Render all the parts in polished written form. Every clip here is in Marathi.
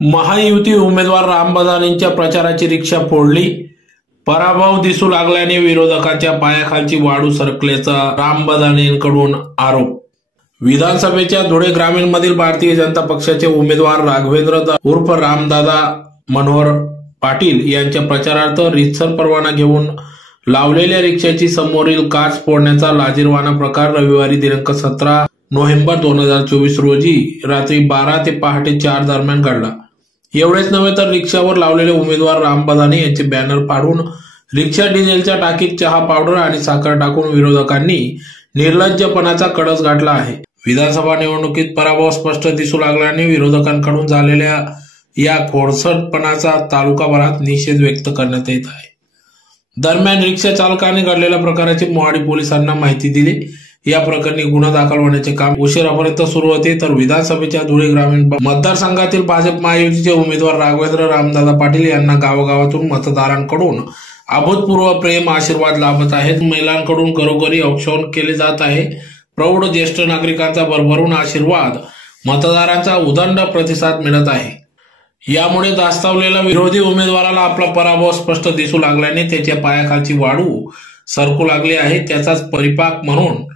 महायुती उमेदवार राम बदानेंच्या प्रचाराची रिक्षा फोडली। पराभव दिसू लागल्याने विरोधकांच्या पायाखालची वाळू सरकल्याचा राम बदानेंकडून आरोप। विधानसभेच्या धुळे ग्रामीण मधील भारतीय जनता पक्षाचे उमेदवार राघवेंद्र उर्फ रामदादा मनोहर पाटील यांच्या प्रचारार्थ रितसर परवाना घेऊन लावलेल्या रिक्षाची समोरील काच फोडण्याचा लाजिरवाणा प्रकार रविवारी दिनांक 17 नोव्हेंबर 2024 रोजी रात्री 12 ते पहाटे 4 दरम्यान घडला। एवढेच नव्हे तर रिक्षावर लावलेले उमेदवार राम बदाने यांचे बॅनर फाडून रिक्षा डिझेलच्या टाकीत चहा पावडर आणि साखर टाकून विरोधकांनी निर्लज्जपणाचा कळस गाठला आहे। विधानसभा निवडणुकीत पराभव स्पष्ट दिसू लागल्याने विरोधकांकडून झालेल्या या खोडसटपणाचा तालुकाभरात निषेध व्यक्त करण्यात येत आहे। दरम्यान रिक्षा चालकाने घडलेल्या प्रकाराची मोहाडी पोलिसांना माहिती दिली। या प्रकरणी गुन्हा दाखल होण्याचे काम उशिरापर्यंत सुरू होते, तर विधानसभेच्या धुळे ग्रामीण मतदारसंघातील भाजप महायुतीचे उमेदवार राघवेंद्र रामदादा पाटील यांना गावागावातून मतदारांकडून अभूतपूर्व प्रेम आशीर्वाद लाभत आहेत। महिलांकडून घरोघरी औक्षण केले जात आहे। प्रौढ ज्येष्ठ नागरिकांचा भरभरून आशीर्वाद, मतदारांचा उदंड प्रतिसाद मिळत आहे। यामुळे दास्तावलेल्या विरोधी उमेदवाराला आपला पराभव स्पष्ट दिसू लागल्याने त्याच्या पायाखालची वाळू सरकू लागली आहे। त्याचाच परिपाक म्हणून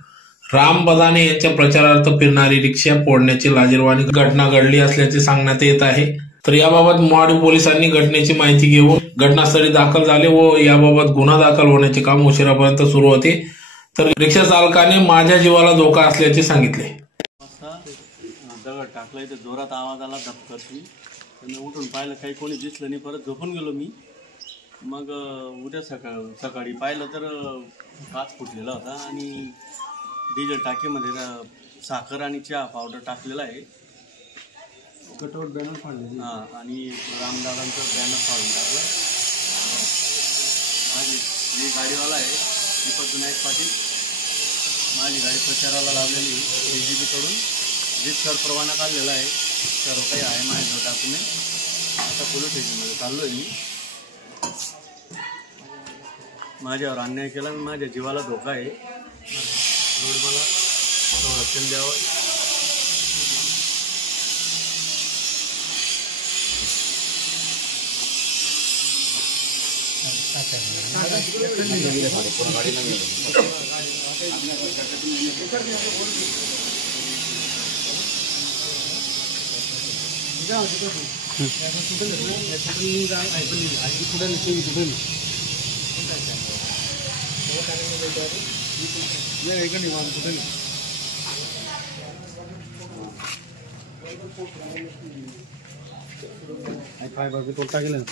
राम बदाने यांच्या प्रचारार्थ फिरणारी रिक्षा फोडण्याची लाजिरवाणी घटना घडली असल्याचे सांगण्यात येत आहे। तर याबाबत मोहाडी पोलिसांनी घटनेची माहिती घेऊन घटनास्थळी दाखल झाले व याबाबत गुन्हा दाखल होण्याचे काम उशिरापर्यंत सुरू होते। तर रिक्षा चालकाने माझ्या जीवाला धोका असल्याचे सांगितले। दगड टाकलाय तर जोरात आवाज आला धपकरची। मी उठून पाहिलं, काही कोणी दिसलं नाही। परत झोपून गेलो मी। मग उद्या सकाळी पाहिलं तर काच फुटलेला होता आणि डिझेल टाकीमध्ये साखर आणि चहा पावडर टाकलेला आहे। कटआउट बॅनर फाडले आणि रामदादांचं बॅनर फाडून टाकलं। मी गाडीवाला आहे दीपक विनायक पाटील। माझी गाडी प्रचाराला लावलेली DGP कडून रितसर परवाना काढलेला आहे। सर्व काही आहे माझ्याजवळ डॉक्युमेंट। आता पोलीस स्टेशनमध्ये चाललोय मी। माझ्यावर अन्याय केला आणि माझ्या जीवाला धोका आहे। रोड मला संरक्षण द्यावं। फायबर भी तोड़ता गेला नहीं